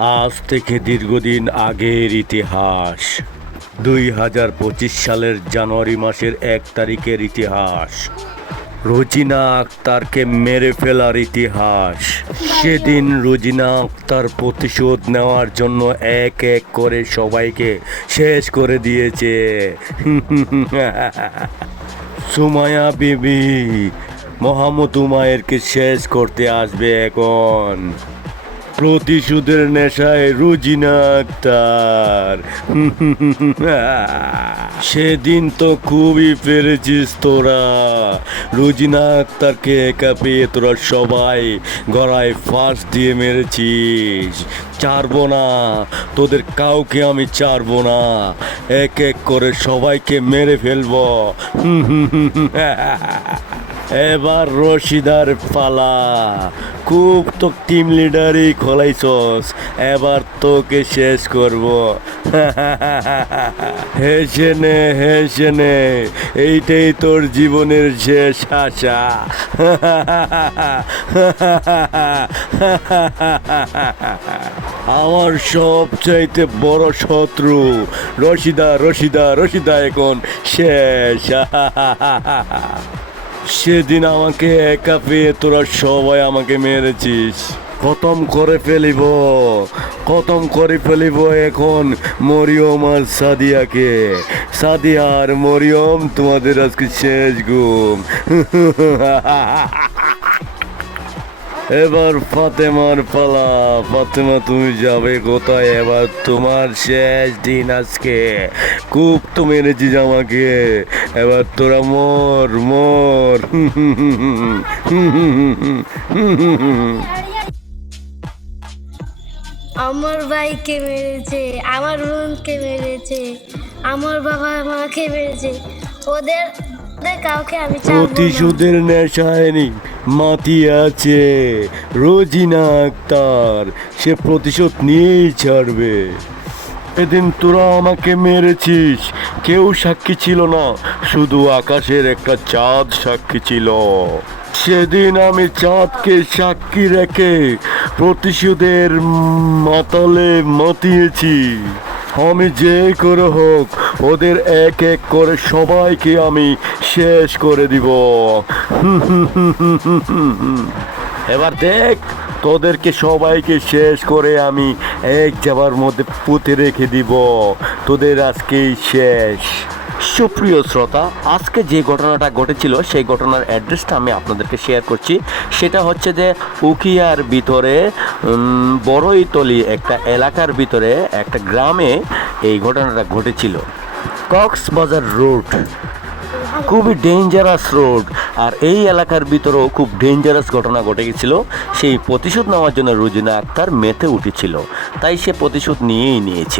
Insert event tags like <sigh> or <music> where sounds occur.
আজ থেকে দীর্ঘদিন আগের ইতিহাস। দুই হাজার পঁচিশ সালের জানুয়ারি মাসের এক তারিখের ইতিহাস। রোজিনা আক্তারকে মেরে ফেলার ইতিহাস। সেদিন রোজিনা আক্তার প্রতিশোধ নেওয়ার জন্য এক এক করে সবাইকে শেষ করে দিয়েছে। <laughs> সুমায়া বিবি, মোহাম্মদ উমায়েরকে শেষ করতে আসবে এখন। প্রতিশোধের নেশায় রুজিনা আক্তার সেদিন তো খুবই পেরেছিস তোরা। রুজিনা আক্তারকে একা পেয়ে তোরা সবাই গড়ায় ফার্স্ট দিয়ে মেরেছিস। ছাড়বো না। তোদের কাউকে আমি ছাড়বো না। এক এক করে সবাইকে মেরে ফেলব। <laughs> এবার রশিদার পালা। খুব তো টিম লিডারই খোলাইছস। এবার তোকে শেষ করব। <laughs> হেসে নে হেসে নে। এইটাই তোর জীবনের শেষ আশা। <laughs> আমার সবচাইতে বড় শত্রু রশিদা রশিদা রশিদা এখন শেষ। <laughs> সেদিন আমাকে একা পেয়ে তোরা সবাই আমাকে মেরেছিস। খতম করে ফেলিব, খতম করে ফেলিব এখন মরিয়ম আর সাদিয়াকে। সাদিয়া আর মরিয়ম, তোমাদের আজকে শেষ ঘুম। <laughs> এবার ফাতেমার পালা। ফাতেমা, তুমি যাবে কোথায়? এবার তোমার শেষ দিন আজকে। খুব তো মেরেছিস আমাকে। এবার তোরা মর মর। আমার ভাইকে মেরেছে, আমার বোনকে মেরেছে, আমার বাবা মাকে মেরেছে। ওদের প্রতিশোধের নেশায় মাতি আছে, রোজিনা আক্তার, সে প্রতিশোধ নিয়েই ছাড়বে। এদিন তোরা আমাকে মেরেছিস, কেউ সাক্ষী ছিল না, শুধু আকাশের একটা চাঁদ সাক্ষী ছিল। সেদিন আমি চাঁদকে সাক্ষী রেখে প্রতিশোধের মাতালে মাতিয়েছি। আমি যে করে হোক, ওদের এক এক করে সবাইকে আমি শেষ করে দিব। এবার দেখ, তোদেরকে সবাইকে শেষ করে আমি এক যাবার মধ্যে পুঁতে রেখে দিব। তোদের আজকেই শেষ। সুপ্রিয় শ্রোতা, আজকে যে ঘটনাটা ঘটেছিল, সেই ঘটনার অ্যাড্রেসটা আমি আপনাদেরকে শেয়ার করছি। সেটা হচ্ছে যে উকিয়ার ভিতরে বড়ইতলি একটা এলাকার ভিতরে একটা গ্রামে এই ঘটনাটা ঘটেছিল। কক্সবাজার রোড, খুবই ডেঞ্জারাস রোড আর এই এলাকার ভিতরেও খুব ডেঞ্জারাস ঘটনা ঘটে গেছিল। সেই প্রতিশোধ নেওয়ার জন্য রুজিনা আক্তার মেতে উঠেছিল, তাই সে প্রতিশোধ নিয়েই নিয়েছে।